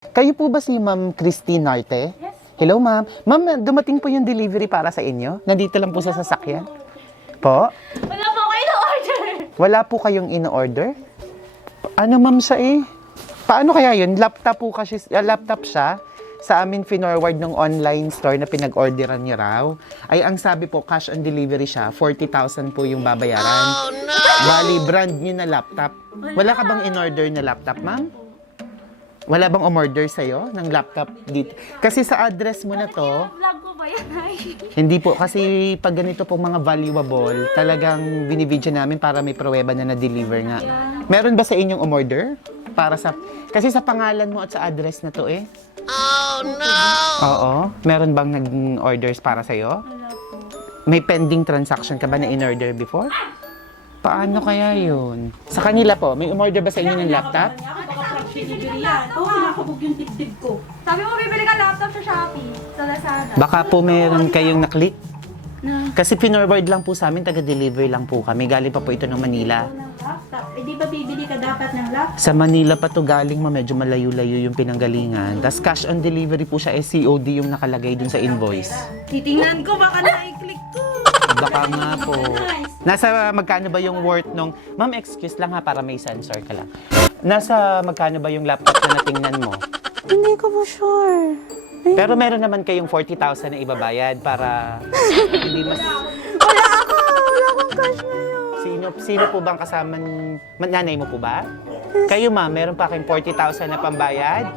Kayo po ba si Ma'am Christine Narte? Yes. Hello, ma'am. Ma'am, dumating po yung delivery para sa inyo. Nandito lang po sa sasakyan. Po? Wala po kayo na-order. Wala po kayong in-order? Ano, ma'am, siya eh? Paano kaya yun? Laptop po kasi, laptop siya. Sa amin finorward ng online store na pinag-orderan niyo raw. Ay, ang sabi po, cash on delivery siya. 40,000 po yung babayaran. Oh, no! Bali, brand new na laptop. Wala ka bang in-order na laptop, ma'am? Wala bang umorder sa'yo ng laptop dito? Kasi sa address mo na to, Vlog ko ba yan ay? hindi po. Kasi pag ganito pong mga valuable, talagang binibidyo namin para may pruweba na na-deliver nga. Meron ba sa inyong umorder? Para sa... Kasi sa pangalan mo at sa address na to eh. Oh, no! Oo. Meron bang nag-orders para sa'yo? Wala po. May pending transaction ka ba na in-order before? Paano kaya yun? Sa kanila po, may umorder ba sa inyo ng laptop? Kinakabog yung dibdib ko. Sabi mo bibili ka laptop sa Shopee, sa Lazada. Baka po meron kayong naklik. Na. Kasi pinorward lang po sa amin, taga-deliver lang po kami. Galing pa po ito ng Manila. Ng laptop. Eh di ba bibili ka dapat ng laptop? Sa Manila pa to galing, medyo malayo-layo yung pinanggalingan. Tapos cash on delivery po siya, COD yung nakalagay dun sa invoice. Titingnan ko, baka na-click ko. Baka nga po. Nasa magkano ba yung worth nung... Ma'am, excuse lang ha, para may sensor ka lang. Nasa magkano ba yung laptop na natingnan mo? Hindi ko po sure. Pero meron naman kayong 40,000 na ibabayad para hindi mas... Wala akong cash na yun. Sino po bang kasama? Nanay mo po ba? Kayo ma'am, meron pa kayong 40,000 na pambayad?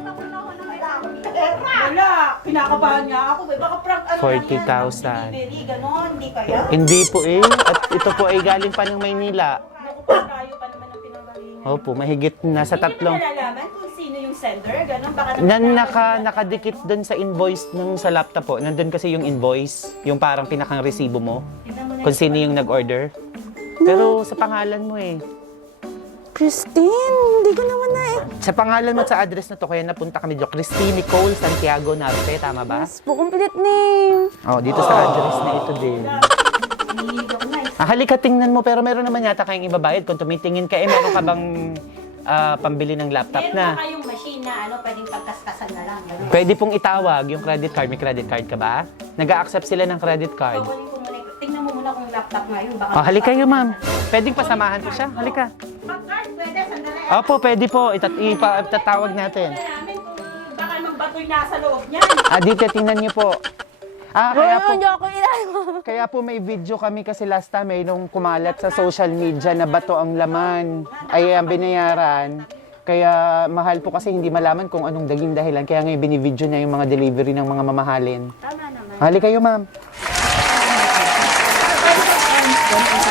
Wala. Kinakabahan niya ako. Baka prank ano 40,000. delivery, gano'n. Hindi kaya. Hindi po eh. At ito po ay galing pa ng Maynila. Naku po, tayo pa naman ang pinanggalingan. Opo, mahigit nasa Hindi mo tatlong... nalalaman kung sino yung sender, gano'n. Baka naman Nakadikit doon sa invoice nung sa laptop po. Nandun kasi yung invoice, yung parang pinakang resibo mo. Tignan mo na Kung sino yung nag-order. Pero sa pangalan mo eh. Christine, hindi ko naman na Sa pangalan mo at sa address na to, kaya napunta kami dito. Christine Nicole Santiago Narte, tama ba? Yes po, complete name. Oh, dito sa address na ito din. hinihilig ako na. Halika, tingnan mo. Pero meron naman yata kayong ibabayad. Kung tumitingin ka, meron ka bang pambili ng laptop Meron na? ba kayong machine na pwedeng pagkaskasan na lang, gano'n? Pwede pong itawag yung credit card. May credit card ka ba? Nag-a-accept sila ng credit card. Kukunin ko muna. Tingnan mo muna kung laptop ngayon. Baka Oh, halika kayo, ma'am. Pwedeng pasamahan po siya. Halika. Pag-card, pwede, sandali. Opo, pwede po. Itatawag natin. Namin kung baka mang batoy nasa loob niyan. Dito, tingnan niyo po. Kaya po, Hindi ako ilan. kaya po may video kami kasi last time may nung kumalat sa social media na bato ang laman. Ay, ang binayaran. Kaya mahal po kasi hindi malaman kung anong daging dahilan. Kaya ngayon binivideo niya yung mga delivery ng mga mamahalin. Tama naman. Halika kayo, ma'am.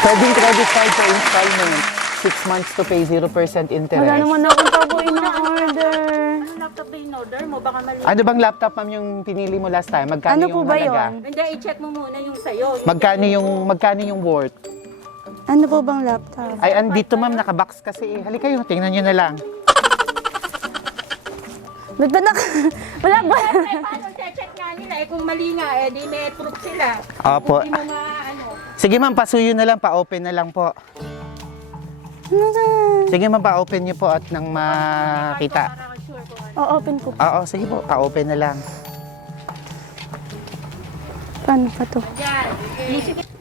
Pwedeng credit card for installment. 6 months to pay 0% interest. Wala naman akong tabo in-order. Ano laptop ba yung order mo? Baka mali. Ano bang laptop, ma'am, yung pinili mo last time? Magkano Ano yung po ba halaga? yun? Hindi, i-check mo muna yung sayo. Magkano yung worth? Ano po bang laptop? Ay, andito ma'am, nakabox kasi. Halika kayo, tingnan nyo na lang. Ba't ba Wala ba? Paano check nga nila? Kung mali nga, di may proof sila. Opo. Hindi mo ano. Sige ma'am, pasuyo na lang, pa-open na lang po. Ano na? Sige ma'am, pa-open nyo po at nang makita. Para sure kung ano. O-open ko. Oo, sige po, pa-open na lang. Paano pa to? Yan.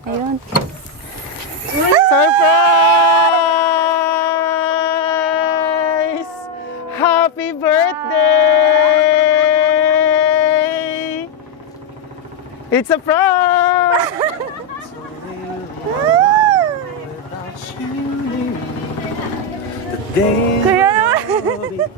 Ayun. Surprise! Happy birthday! It's a prank! Kaya naman.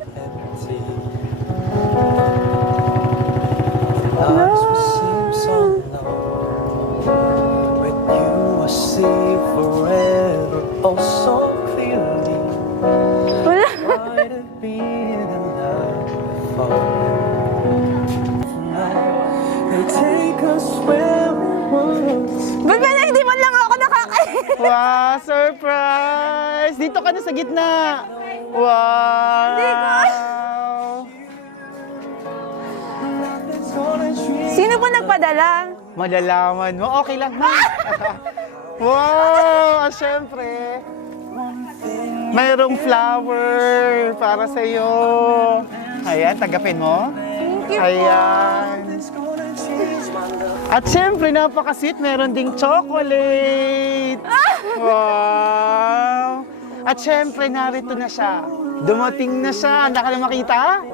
Wala. Ba't ba na hindi man lang ako nakakain? Wow, surprise! Dito ka na sa gitna. Wow! Sino po nagpadala? Malalaman mo. Okay lang, ma'am. Wow! Siyempre. Mayroong flower para sa'yo. Ayan, tanggapin mo. Thank you Ayan. At syempre, napaka-sweet, meron ding chocolate. Wow. At syempre, narito na siya. Dumating na siya. Anak ka na makita?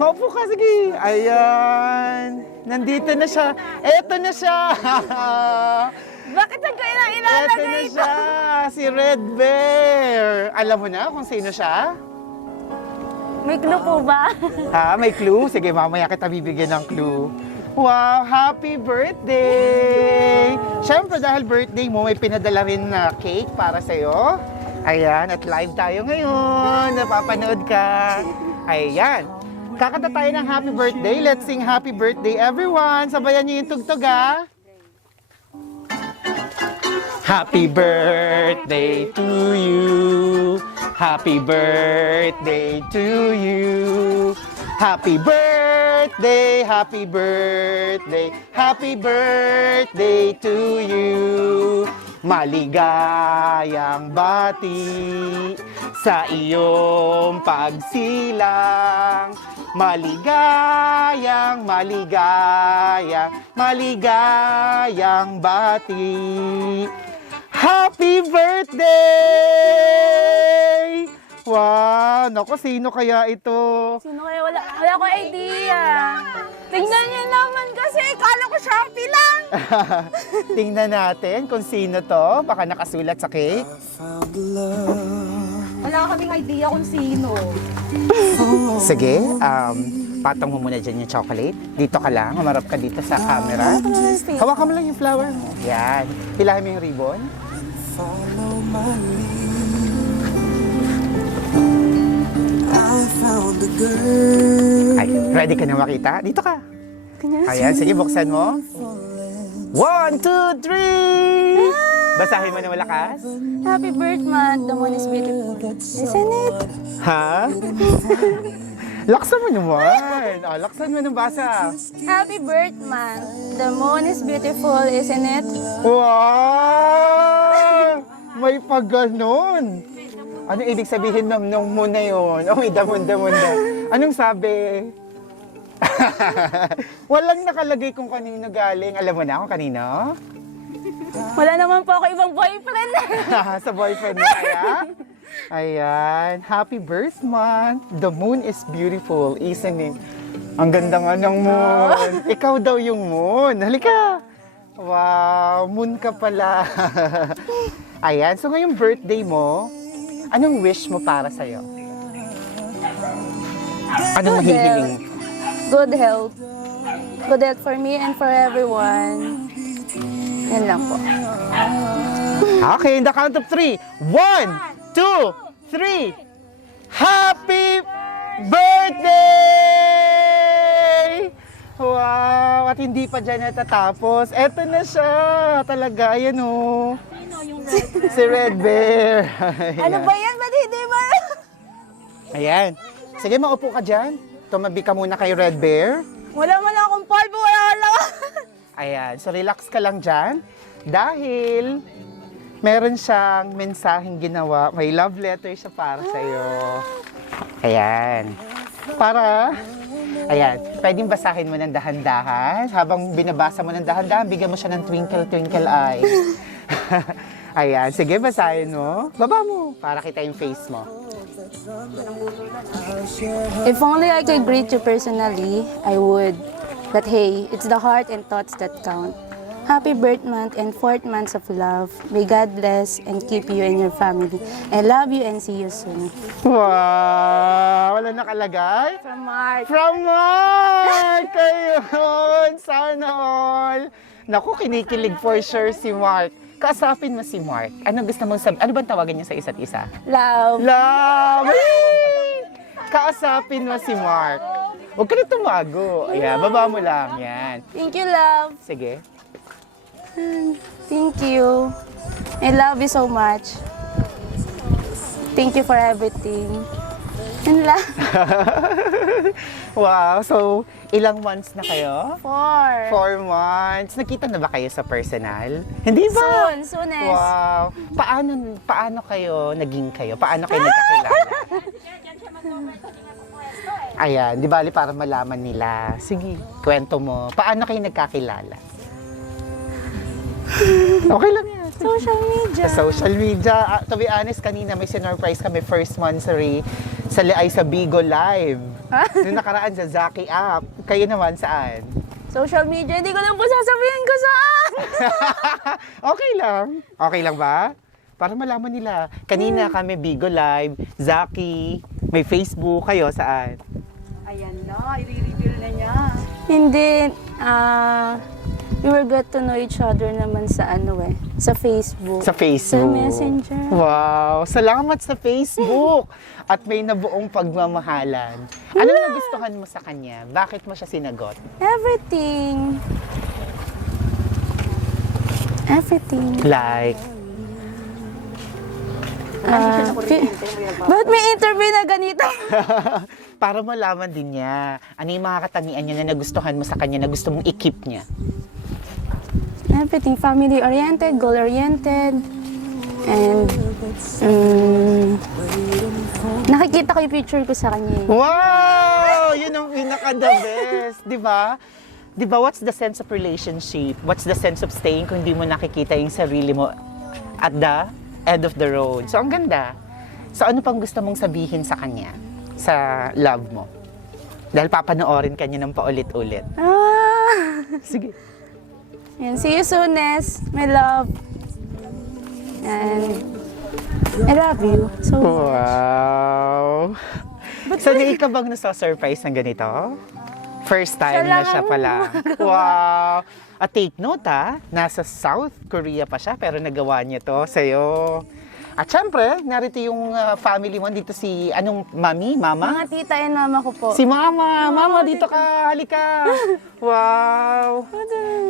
Opo ka, sige. Ayan. Nandito na siya. Eto na siya. Bakit ang kayo nang Eto ilalagay na ito? siya. Si Red Bear. Alam mo na kung sino siya? May clue po ba? Ha? May clue? Sige, mamaya kita bibigyan ng clue. Wow! Happy birthday! Siyempre, dahil birthday mo, may pinadala rin na cake para sa'yo. Ayan, at live tayo ngayon. Napapanood ka. Ayan. Kakanta tayo ng happy birthday. Let's sing happy birthday, everyone. Sabayan niyo yung tugtog, ha? Happy birthday to you. Happy birthday to you. Happy birthday, happy birthday, happy birthday to you. Maligayang bati sa iyong pagsilang. Maligayang bati. Happy birthday! Wow! Naku, sino kaya ito? Sino kaya? Wala ko idea. Tingnan niyo naman kasi. Kala ko Shopee lang. Tingnan natin kung sino to. Baka nakasulat sa cake. Wala kaming idea kung sino. Sige, patong mo muna dyan yung chocolate. Dito ka lang, humarap ka dito sa camera. Hawakan mo lang yung flower mo. Yan. Hilahin mo yung ribbon. Ay, ready ka na makita? Dito ka. Ayan, sige, buksan mo. 1, 2, 3! Basahin mo na malakas. Happy birthday, man. The moon is beautiful. Isn't it? Ha? Laksan mo naman. Oh, laksan mo ng basa. Happy birthday, man. The moon is beautiful, isn't it? Wow! May pagganon. Ano ibig sabihin nung muna yun? Oh, may damon-damon na. Anong sabi? Walang nakalagay kung kanino galing. Alam mo na kung kanino? Wala naman po ako ibang boyfriend. Sa boyfriend mo kaya? Ayan. Happy birth month. The moon is beautiful, isn't it? Ang ganda nga ng moon. Ikaw daw yung moon. Halika. Wow, moon ka pala. Ayan. So ngayong birthday mo, anong wish mo para sa'yo? Anong Good mahihiling mo? Good health. Good health for me and for everyone. Yan lang po. Okay, in the count of 3. 1, 2, 3. Happy birthday! Wow! At hindi pa dyan natatapos. Eto na siya. Talaga, yan o. Si Red Bear. Ano ba yan? Ba't hindi ba? Ayan. Sige, maupo ka dyan. Tumabi ka muna kay Red Bear. Wala man akong palbo. Wala lang. Ayan. So, relax ka lang dyan. Dahil meron siyang mensaheng ginawa. May love letter siya para sa'yo. Ayan. Ayan. Pwedeng basahin mo ng dahan-dahan. Habang binabasa mo ng dahan-dahan, bigyan mo siya ng twinkle, twinkle eye. Ayan. Sige, basahin mo. Baba mo para kita yung face mo. If only I could greet you personally, I would. But hey, it's the heart and thoughts that count. Happy birth month and 4th month of love. May God bless and keep you and your family. I love you and see you soon. Wow! Wala nakalagay? From Mark. From Mark! Ayun! Sana all! Naku, kinikilig for sure si Mark. Kausapin mo si Mark. Ano gusto mong sabihin? Ano bang tawagan niyo sa isa't isa? Love. Love! Ay! Kausapin mo si Mark. Huwag ka na tumago. Ayan, baba mo lang. Yan. Thank you, love. Sige. Thank you. I love you so much. Thank you for everything. And love. Wow, so ilang months na kayo? 4. 4 months. Nakita na ba kayo sa personal? Hindi ba? Soonest. Wow. Paano kayo naging kayo? Paano kayo nagkakilala? Ayan, di bali para malaman nila. Sige, kwento mo. Paano kayo nagkakilala? Okay lang yan. Social media. Sa social media. To be honest, kanina may sinurprise kami first monthsary sa Bigo Live. Noong nakaraan sa Zaki app. Kayo naman saan? Social media, hindi ko lang po sasabihin ko saan. Okay lang. Okay lang ba? Para malaman nila. Kanina kami Bigo Live, Zaki, may Facebook. Kayo saan? Ayan na, i-reveal na niya. Hindi, we were get to know each other naman sa sa Facebook. Sa Facebook. Sa Messenger. Wow! Salamat sa Facebook! At may nabuong pagmamahalan. Ano na nagustuhan mo sa kanya? Bakit mo siya sinagot? Everything. Everything. Like, Bakit may interview na ganito? para malaman din niya, ano yung mga katangian niya na nagustuhan mo sa kanya, na gusto mong i-keep niya. Everything. Family-oriented, goal-oriented. And, nakikita ko yung future ko sa kanya. Wow! Yun ang pinaka-the best. Di ba? Di ba, what's the sense of relationship? What's the sense of staying kung hindi mo nakikita yung sarili mo at the end of the road? So, ang ganda. So, ano pang gusto mong sabihin sa kanya? Sa love mo? Dahil papanoorin ka niya ng paulit-ulit. Sige. And see you soon, Ness. My love. And I love you so much. Wow! Sanay ka bang nasa-surprise ng ganito? First time na siya pala. Wow! At take note nasa South Korea pa siya pero nagawa niya to sa'yo. At syempre, narito yung family mo dito si, mami, mama? Mga tita and mama ko po. Si mama! Mama, dito ka! Halika! Wow!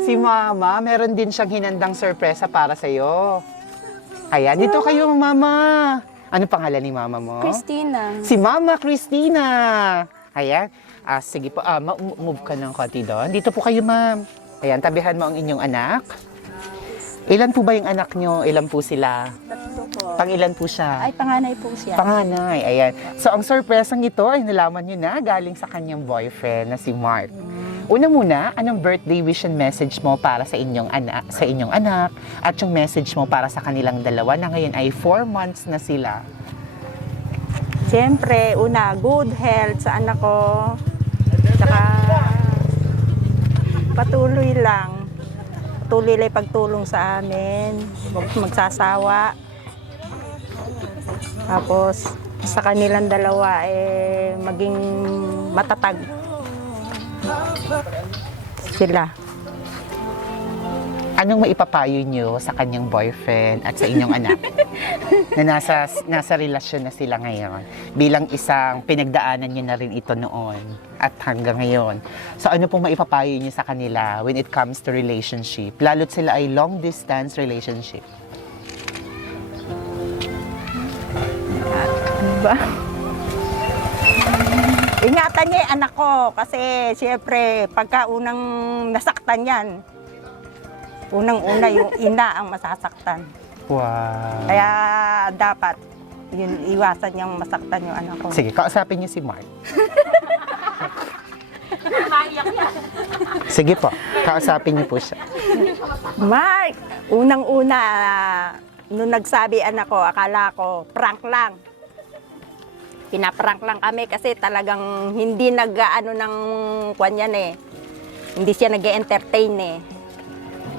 Si mama, meron din siyang hinandang sorpresa para sa'yo. Ayan, dito kayo, mama! Ano pangalan ni mama mo? Christina. Si Mama Christina! Ayan. Sige po, move ka ng konti doon. Dito po kayo, ma'am. Ayan, tabihan mo ang inyong anak. Ilan po ba yung anak nyo? Ilan po sila? Tatlo po. Pang-ilan po siya? Ay, panganay po siya. Panganay, ayan. So, ang sorpresang ito ay nalaman nyo na galing sa kanyang boyfriend na si Mark. Una muna, anong birthday wish and message mo para sa inyong anak at yung message mo para sa kanilang dalawa na ngayon ay 4 months na sila? Siyempre, una, good health sa anak ko. Tsaka, patuloy lang pagtulong sa amin. Huwag magsasawa. Tapos, sa kanilang dalawa, maging matatag sila. Anong maipapayo nyo sa kanyang boyfriend at sa inyong anak na nasa relasyon na sila ngayon? Bilang isang pinagdaanan nyo na rin ito noon at hanggang ngayon. So ano pong maipapayo nyo sa kanila when it comes to relationship? Lalo't sila ay long distance relationship. Diba? Ingatan niya yung anak ko kasi siyempre pagka unang nasaktan yan, unang-una yung ina ang masasaktan. Wow. Kaya dapat yun, iwasan niyang masaktan yung anak ko. Sige, kausapin niyo si Mark. Sige po, kausapin niyo po siya. Mark, unang-una, nung nagsabi anak ko, akala ko prank lang. Pinaprank lang kami kasi talagang hindi nag-ano ng kwan yan eh. Hindi siya nag-entertain eh.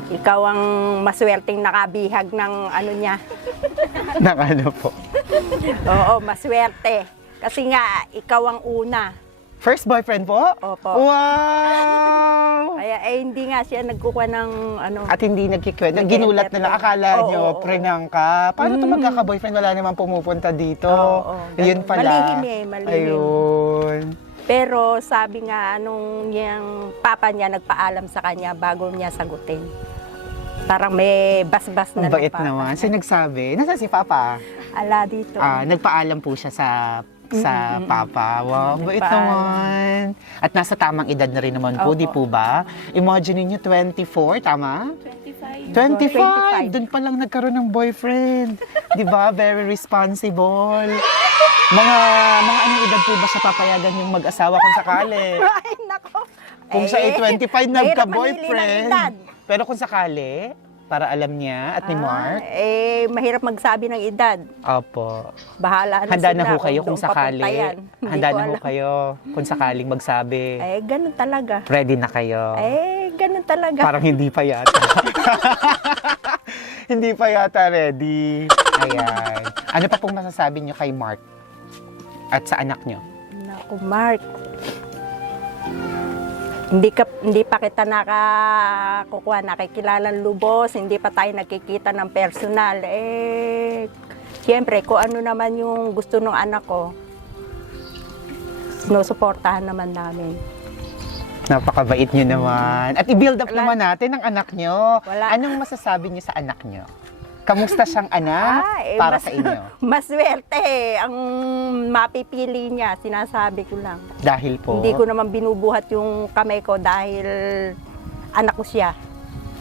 Ikaw ang maswerteng nakabihag ng ano niya. Nang ano po? Oo, maswerte. Kasi nga, ikaw ang una. First boyfriend po? Opo. Wow! Kaya hindi nga siya nagkukuha ng ano. At hindi nagkikwento. Ginulat na lang. Akala nyo, prenang ka. Paano ito magkaka-boyfriend? Wala naman pumupunta dito. Oo, Ayun pala. malihim eh, malihim. Ayun. Pero sabi nga, nung yung papa niya nagpaalam sa kanya bago niya sagutin. Parang may basbas na Ang bait ng papa. naman. Sino nagsabi? Nasaan si Papa? Ala dito. Nagpaalam po siya sa Papa. Wow, ang bait Nagpaalam. naman. At nasa tamang edad na rin naman po, Opo. di po ba? Imagine niyo 24, tama? 25. 25! Doon pa lang nagkaroon ng boyfriend. Di ba? Very responsible. Mga anong edad po ba siya papayagan yung mag-asawa kung sakali? Ay, nako. Kung siya ay 25 mahirap nagka-boyfriend. manili ng edad. Pero kung sakali, para alam niya at ni Mark. Mahirap magsabi ng edad. Opo. Bahala na Handa sila na ho kayo doon kung sakali. papunta yan. Hindi Handa ko na ho alam. kayo kung sakaling magsabi. Ganun talaga. Ready na kayo. Ganun talaga. Parang hindi pa yata. Hindi pa yata ready. Ayan. Ano pa pong masasabi niyo kay Mark? At sa anak niyo? Naku, Mark. Hindi pa kita nakikilalang lubos, hindi pa tayo nakikita ng personal. Siyempre, kung ano naman yung gusto ng anak ko, sinusuportahan naman namin. Napakabait niyo naman. At i-build up naman natin ang anak niyo. Wala. Anong masasabi niyo sa anak niyo? Kamusta siyang anak para sa inyo? Maswerte ang mapipili niya, sinasabi ko lang. Dahil po, Hindi ko naman binubuhat yung kamay ko dahil anak ko siya.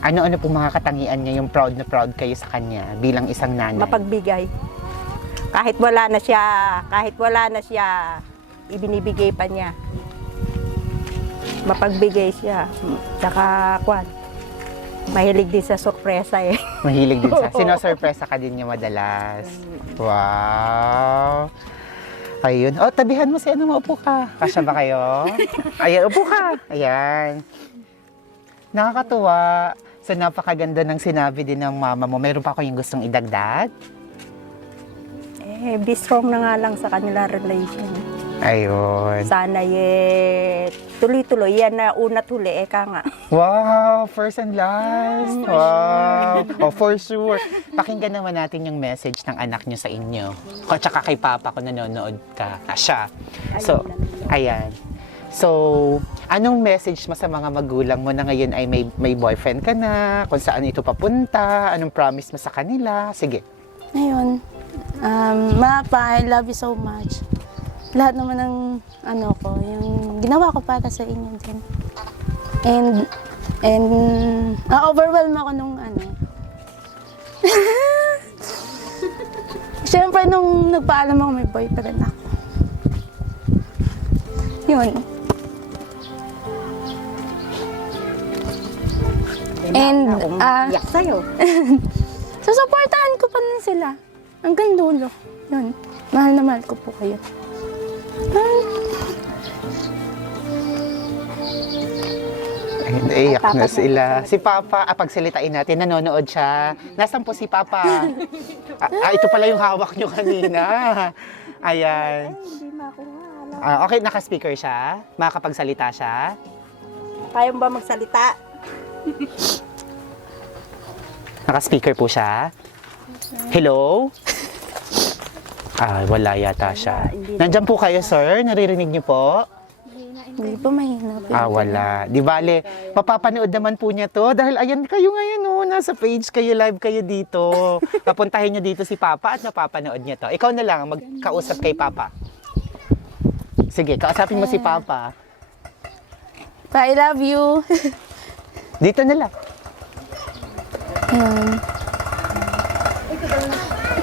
ano-ano po mga katangian niya yung proud na proud kayo sa kanya bilang isang nanay? Mapagbigay. Kahit wala na siya, ibinibigay pa niya. Mapagbigay siya. Saka, mahilig din sa sorpresa eh. Mahilig din sa. Sinosurpresa ka din niya madalas. Wow. Ayun. Oh, tabihan mo si ano, maupo ka. Kasya ba kayo? Ayan, upo ka. Ayan. Nakakatuwa. So, napakaganda ng sinabi din ng mama mo. Mayroon pa ako yung gustong idagdag? Be strong na nga lang sa kanila relation. Ayun. Sana tuloy-tuloy. Yan na una't huli, eka nga. Wow, first and last. Wow. Oh, for sure. Pakinggan naman natin yung message ng anak niyo sa inyo. O tsaka kay Papa kung nanonood ka. Siya. So, ayan. So, anong message mo sa mga magulang mo na ngayon ay may boyfriend ka na? Kung saan ito papunta? Anong promise mo sa kanila? Sige. Ayun. Mapa, I love you so much. Lahat naman ng yung ginawa ko para sa inyo din. And overwhelm ako nung Siyempre nung nagpaalam ako may boyfriend ako. Yun. And Yak sa'yo. susuportahan ko pa rin sila. Hanggang dulo. Yun. Mahal na mahal ko po kayo. Ayun, iyak na sila. Si Papa, pagsalitain natin, nanonood siya. Nasaan po si Papa? Ito pala yung hawak nyo kanina. Ayan. Hindi makuha. Okay, naka-speaker siya? Makakapagsalita siya? Kaya mo ba magsalita? Naka-speaker po siya? Hello? Wala yata siya. Nandyan po kayo, sir? Naririnig niyo po? Hindi po mahina. Wala. Di bale, mapapanood naman po niya to dahil ayan kayo ngayon, nasa page kayo, live kayo dito. Papuntahin niyo dito si Papa at mapapanood niya to. Ikaw na lang, magkausap kay Papa. Sige, kausapin mo si Papa. Pa, I love you. Dito na lang.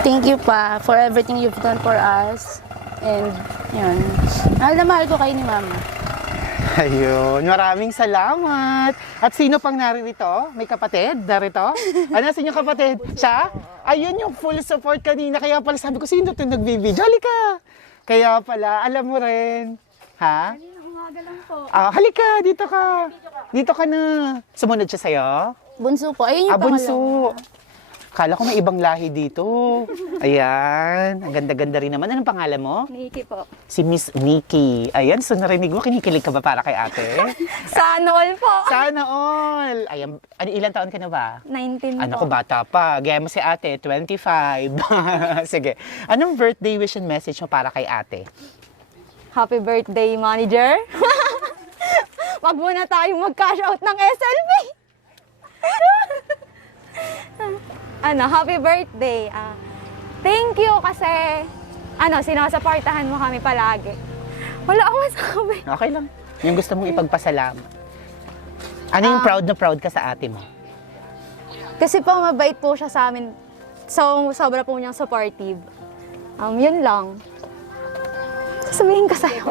Thank you pa for everything you've done for us. And yun. Mahal na mahal ko kayo ni Mama. Ayun, maraming salamat. At sino pang naririto? May kapatid narito? Ano sa inyong kapatid? Siya? Ayun yung full support kanina. Kaya pala sabi ko, sino ito nagbibidyo? Halika! Kaya pala, alam mo rin. Ha? Umaga lang po. Halika, dito ka. Dito ka na. Sumunod siya sa'yo? Bunso po. Ayun yung Bunso. pangalawa. Kala ko may ibang lahi dito. Ayan, ang ganda-ganda rin naman. Anong pangalan mo? Nikki po. Si Miss Nikki. Ayan, so narinig mo, kinikilig ka ba para kay ate? Sana all po. Sana all! Ayan, ilang taon ka na ba? 19 Ano ko, po. bata pa. Gaya mo si ate, 25. Sige. Anong birthday wish and message mo para kay ate? Happy birthday, manager. Wag muna tayong mag-cash out ng SLB. Happy birthday. Thank you kasi, sinusuportahan mo kami palagi. Wala akong masabi. Okay lang. Yung gusto mong ipagpasalamat. Ano yung proud na proud ka sa ate mo? Kasi po, mabait po siya sa amin. So, sobra po niyang supportive. Yun lang. sasabihin ko sa'yo?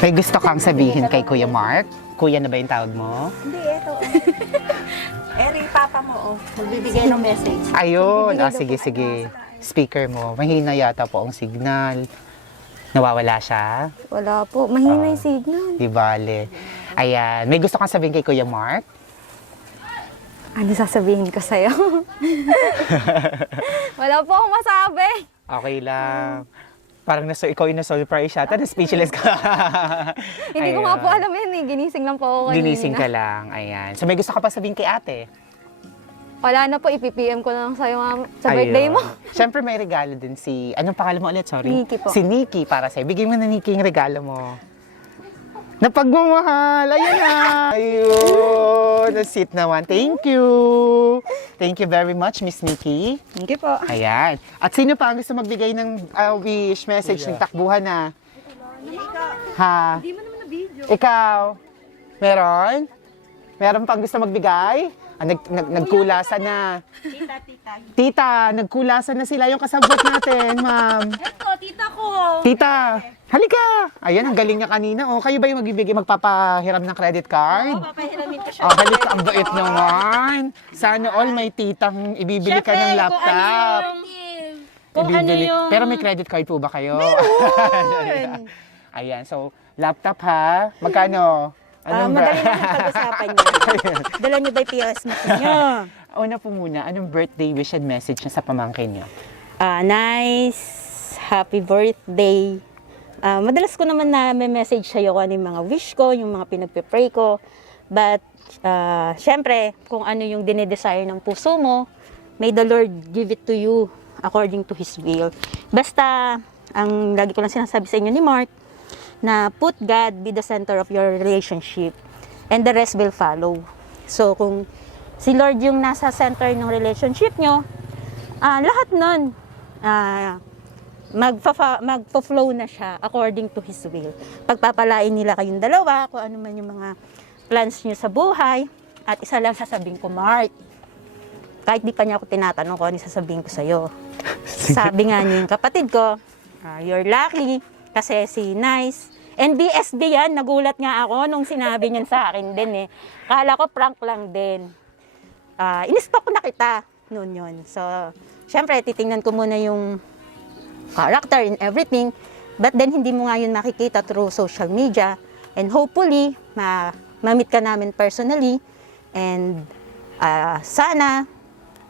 May gusto kang sabihin kay Kuya Mark? Kuya na ba yung tawag mo? Hindi, eto. Eri, papa mo, magbibigay ng message. Ayun. Sige. Speaker mo. Mahina yata po ang signal. Nawawala siya? Wala po, mahina yung signal. Di bale. Ayan. May gusto kang sabihin kay Kuya Mark? Ano sasabihin ko sa'yo? Wala po akong masabi. Okay lang. Parang ikaw yung na-surprise siya. Tara, speechless ka. Hindi ko nga po alam yun eh. Ginising lang po ako kanina. Ginising ka lang. Ayan. So may gusto ka pa sabihin kay ate? Wala na po, ipipm ko na lang sa'yo sa birthday mo. Siyempre may regalo din si... Anong pangalan mo ulit? Sorry. Nikki po. Si Nikki para sa'yo. Bigyan mo na Nikki yung regalo mo. Napagmamahal! Ayun na! Ayun! That's it naman. Thank you! Thank you very much, Miss Nikki. Thank you po. Ayan. At sino pa ang gusto magbigay ng wish message ng takbuhan na? Ha? Hindi mo naman na-video. Ikaw? Meron? Meron pang gusto magbigay? Nagkulasan na. Tita, nagkulasan na sila yung kasabot natin, ma'am. Eto, tita ko. Tita, halika! Ayan, ang galing niya kanina. O, kayo ba yung magpapahiram ng credit card? Oo, papahiramin ko siya. Oh, halika, ang bait naman. Sana all may titang ibibili ka ng laptop. Pero may credit card po ba kayo? Meron! Ayan, so, laptop ha. Magkano? Madali na ang pag-usapan niyo. Dala niyo ba yung POS niyo? Una po muna, anong birthday wish and message niya sa pamangkin niyo? Nice, happy birthday. Madalas ko naman na may message sa'yo kung ano yung mga wish ko, yung mga pinagpe-pray ko. But, syempre, kung ano yung dinidesire ng puso mo, may the Lord give it to you according to His will. Basta, ang lagi ko lang sinasabi sa inyo ni Mark, na put God be the center of your relationship and the rest will follow. So, kung si Lord yung nasa center ng relationship nyo, lahat nun, magpa-flow na siya according to His will. Pagpapalain nila kayong dalawa, kung ano man yung mga plans nyo sa buhay, at isa lang sasabihin ko, Mark, kahit di pa niya ako tinatanong kung ano sasabihin ko sa'yo. Sabi nga niya yung kapatid ko, you're lucky, kasi si Nice, and BSB yan, nagulat nga ako nung sinabi niyan sa akin din eh. Kala ko prank lang din. In-stalk na kita noon yun. So, syempre, titingnan ko muna yung character and everything, but then hindi mo nga yun makikita through social media. And hopefully, ma-meet ka namin personally. And sana,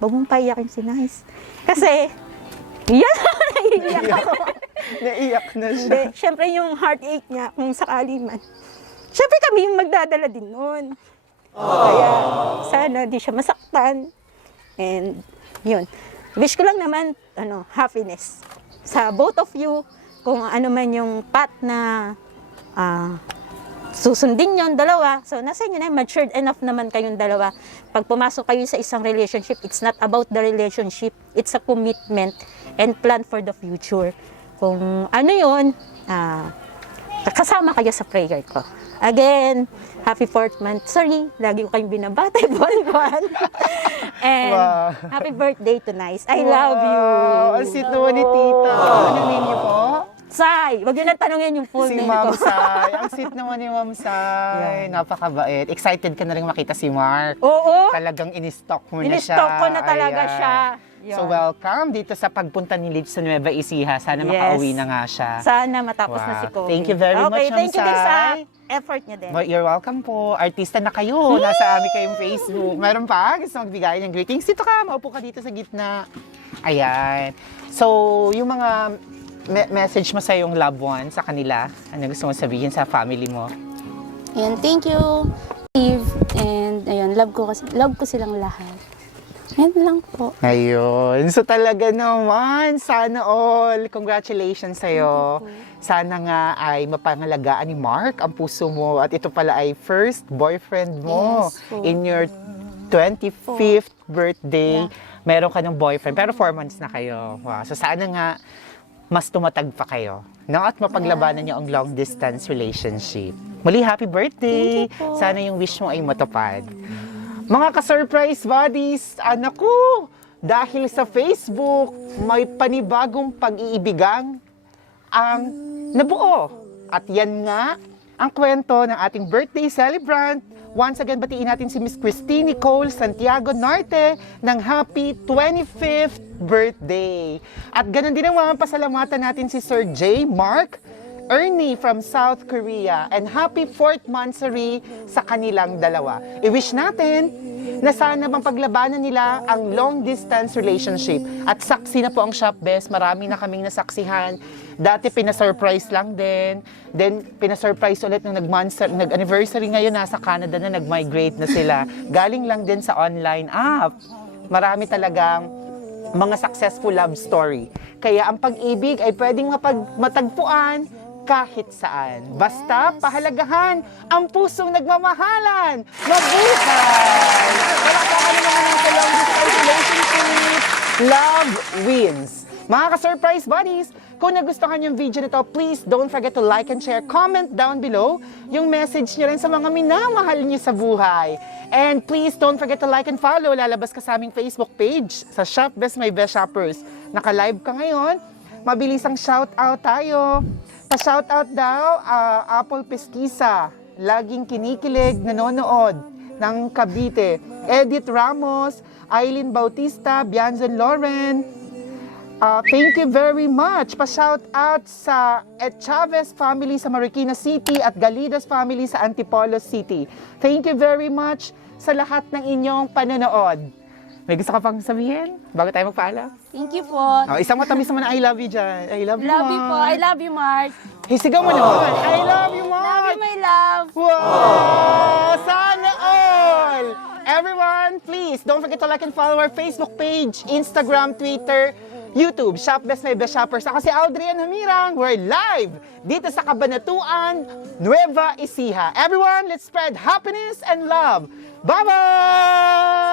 huwag mong paiyakin si Nice. Kasi, yan, naiiyak ako. Naiyak na siya. Hindi, syempre yung heartache niya, kung sakali man. Syempre kami yung magdadala din nun. Kaya, sana di siya masaktan. And, yun. Wish ko lang naman, happiness. Sa both of you, kung ano man yung path na susundin yon dalawa. So, nasa inyo na, matured enough naman kayong dalawa. Pag pumasok kayo sa isang relationship, it's not about the relationship. It's a commitment and plan for the future. Kung ano yun, kasama kayo sa prayer ko. Again, happy 4th month. Sorry, lagi ko kayong binabatay, buwan-buwan. And Wow. happy birthday to Nice. I love you. Ang sweet naman ni Tita. Anong name niyo po? Sai, wag yun na tanongin yung full Si name Ma'am ko. Sai. Ang sweet naman ni Ma'am Sai. Napakabait. Excited ka na rin makita si Mark. Oo. Talagang in-stock mo na siya. In-stock ko na talaga Ayan. siya. So Yun. welcome dito sa pagpunta ni Liv sa Nueva Ecija. Sana Yes. makauwi na nga siya. Sana matapos na Wow. si Kobe. Thank you very much, Okay, Ma'am thank you din sa Sai. effort niya din. Well, you're welcome po. Artista na kayo. Nasa amin kayong Facebook. Meron pa? Gusto magbigay ng greetings? Dito ka. Maupo ka dito sa gitna. Ayan. So, yung mga message mo sa yung loved ones, sa kanila, ano gusto mo sabihin sa family mo? Ayan, thank you, Eve. And ayun, love ko silang lahat. Ayan lang po. Ayun. So talaga naman, sana all. Congratulations sa'yo. Sana nga ay mapangalagaan ni Mark ang puso mo. At ito pala ay first boyfriend mo. Yes po. In your 25th birthday, meron ka ng boyfriend. Pero 4 months na kayo. Wow. So sana nga, mas tumatag pa kayo. No? At mapaglabanan niyo ang long distance relationship. Muli, happy birthday! Thank you po. Sana yung wish mo ay matupad. Mga ka-surprise buddies, anak ko, dahil sa Facebook, may panibagong pag-iibigang ang nabuo. At yan nga ang kwento ng ating birthday celebrant. Once again, batiin natin si Miss Christine Nicole Santiago Norte ng happy 25th birthday. At ganun din naman, pasalamatan natin si Sir J. Mark Ernie from South Korea, and happy 4th monthsary sa kanilang dalawa. I-wish natin na sana mapaglabanan nila ang long distance relationship. At saksi na po ang Shop Best, marami na kaming nasaksihan. Dati pina-surprise lang din, then pina-surprise ulit nung nag-anniversary ngayon, nasa Canada na, nag-migrate na sila. Galing lang din sa online app. Marami talagang mga successful love story. Kaya ang pag-ibig ay pwedeng matagpuan kahit saan. Basta pahalagahan ang pusong nagmamahalan. Mabuhay! Palakpakan naman sa long distance relationship. Love wins. Mga ka-surprise buddies, kung nagustuhan yung video nito, please don't forget to like and share. Comment down below yung message niyo rin sa mga minamahal niyo sa buhay. And please don't forget to like and follow. Lalabas ka sa aming Facebook page sa Shop Best My Best Shoppers. Naka-live ka ngayon. Mabilis ang shoutout tayo. Pa-shoutout daw, Apple Pesquisa. Laging kinikilig, nanonood ng Cavite. Edith Ramos, Aileen Bautista, Bianzon Lauren. Thank you very much. Pa-shout out sa Chavez family sa Marikina City at Galidas family sa Antipolo City. Thank you very much sa lahat ng inyong panonood. May gusto ka pang sabihin bago tayo magpaalam? Thank you po. Isang matamis naman na I love you dyan. I love you, Love you po. Mark. I love you, Mark. Hisigaw mo naman. I love you, Love Mark. you, my love. Wow! Sana all! Everyone, please don't forget to like and follow our Facebook page, Instagram, Twitter, YouTube, Shop Best My Best Shoppers. Ako si Audrey Humirang. We're live dito sa Cabanatuan, Nueva Ecija. Everyone, let's spread happiness and love. Bye-bye!